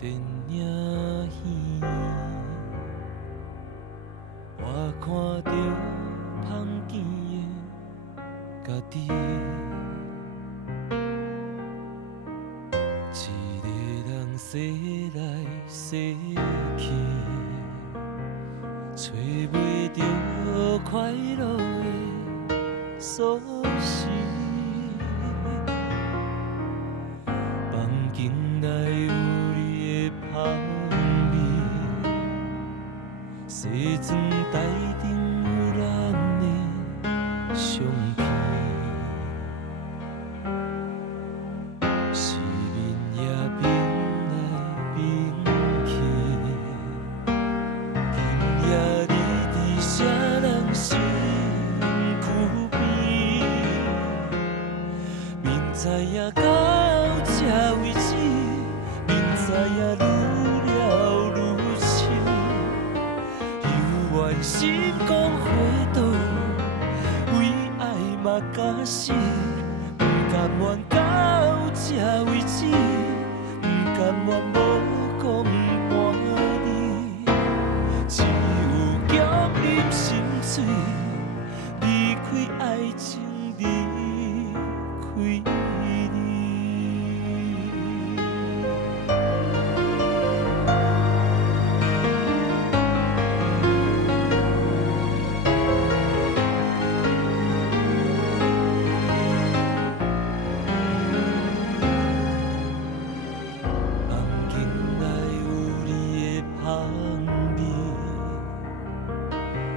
电影院，我看到芳见的家己，一个人洗来洗去，找袂到快乐的锁匙。房间内有你的香味，西装台顶有咱的相片，是面也面来面去，今夜你伫啥人身躯边，明知影到这位置，明知影愈了愈深，犹原心讲回倒，为爱嘛假死，不甘愿到这位置，不甘愿无讲半字，只有强忍心碎，离开爱情离开你。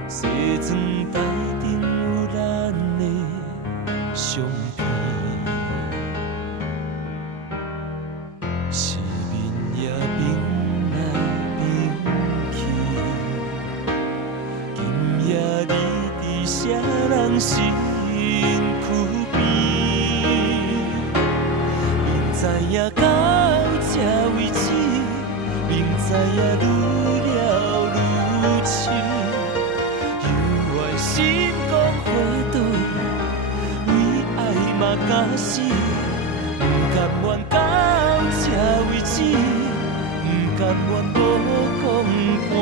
西装台顶有咱的相片，是面也面来面去，今夜你伫啥人身躯边，明知影到这位置，明知影愈了愈深。心讲回倒，为爱嘛假死，不甘愿到这位置，不甘愿无讲半